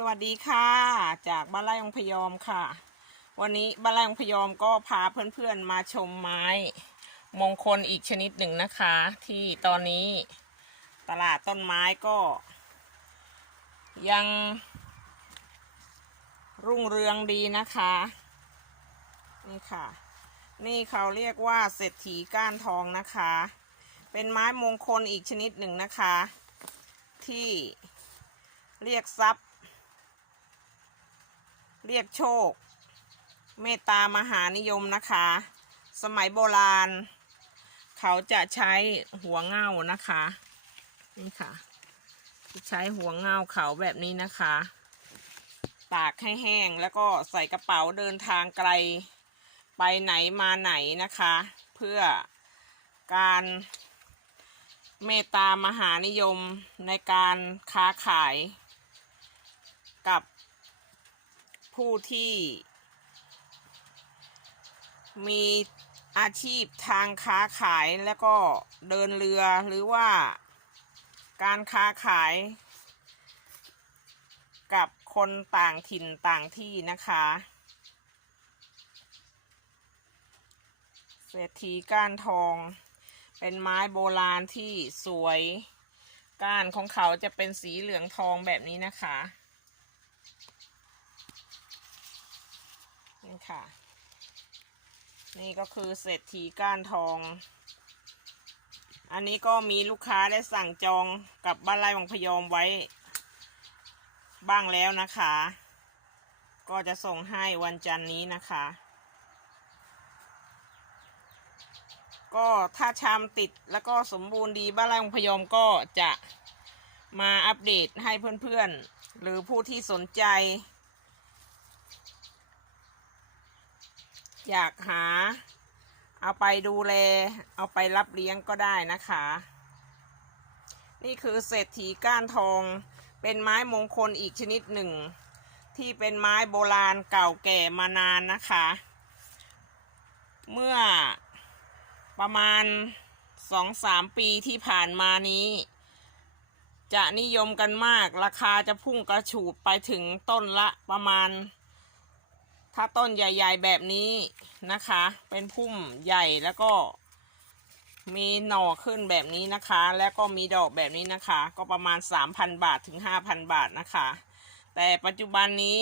สวัสดีค่ะ จากบ้านไร่องพยอมค่ะ วันนี้บ้านไร่องพยอมก็พาเพื่อนๆมาชมไม้ มงคลอีกชนิดหนึ่งนะคะ ที่ตอนนี้ตลาดต้นไม้ก็ ยัง รุ่งเรืองดีนะคะ นี่ค่ะ นี่เขาเรียกว่าเศรษฐีก้านทองนะคะ เป็นไม้มงคลอีกชนิดหนึ่งนะคะ ที่เรียกทรัพย์ เรียกโชค เมตตามหานิยมนะคะ สมัยโบราณ เขาจะใช้หัวเง่านะคะ นี่ค่ะ ใช้หัวเง่าเขาแบบนี้นะคะ ตากให้แห้งแล้วก็ใส่กระเป๋าเดินทางไกล ไปไหนมาไหนนะคะ เพื่อการเมตตามหานิยมในการค้าขายกับ ผู้ที่ มีอาชีพทางค้าขายแล้วก็เดินเรือหรือว่าการค้าขาย กับคนต่างถิ่นต่างที่นะคะเศรษฐีก้านทองเป็นไม้โบราณที่สวย ก้านของเขาจะเป็นสีเหลืองทองแบบนี้นะคะ ค่ะ นี่ก็คือเศรษฐีก้านทอง อันนี้ก็มีลูกค้าได้สั่งจองกับบ้านไร่วังพยอมไว้ บ้างแล้วนะคะ ก็จะส่งให้วันจันนี้นะคะ ก็ถ้าชามติดแล้วก็สมบูรณ์ดีบ้านไร่วังพยอมก็จะมาอัปเดตให้เพื่อนๆ หรือผู้ที่สนใจ อยากหา เอาไปดูแล เอาไปรับเลี้ยงก็ได้นะคะ นี่คือเศรษฐีก้านทอง เป็นไม้มงคลอีกชนิดหนึ่ง ที่เป็นไม้โบราณเก่าแก่มานานนะคะ เมื่อประมาณสองสามปีที่ผ่านมานี้ จะนิยมกันมาก ราคาจะพุ่งกระฉูดไปถึงต้นละประมาณ ถ้าต้นใหญ่ๆแบบนี้นะคะ เป็นพุ่มใหญ่แล้วก็มีหน่อขึ้นแบบนี้นะคะ แล้วก็มีดอกแบบนี้นะคะ ก็ประมาณ 3,000 บาทถึง 5,000 บาทนะคะ แต่ปัจจุบันนี้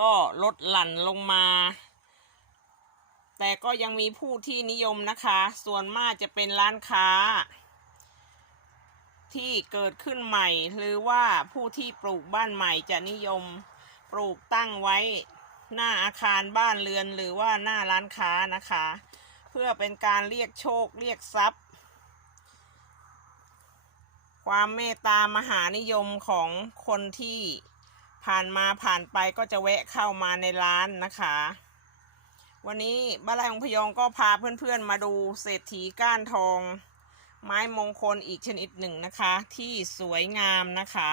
ก็ลดหลั่นลงมา แต่ก็ยังมีผู้ที่นิยมนะคะ ส่วนมากจะเป็นร้านค้า ที่เกิดขึ้นใหม่ หรือว่าผู้ที่ปลูกบ้านใหม่จะนิยมปลูกตั้งไว้ หน้าอาคารบ้านเรือนหรือว่าหน้าร้านค้านะคะ เพื่อเป็นการเรียกโชคเรียกทรัพย์ ความเมตตามหานิยมของคนที่ผ่านมาผ่านไปก็จะแวะเข้ามาในร้านนะคะ วันนี้บ้านไร่ของพยองก็พาเพื่อนๆมาดูเศรษฐีก้านทอง ไม้มงคลอีกชนิดหนึ่งนะคะ ที่สวยงามนะคะ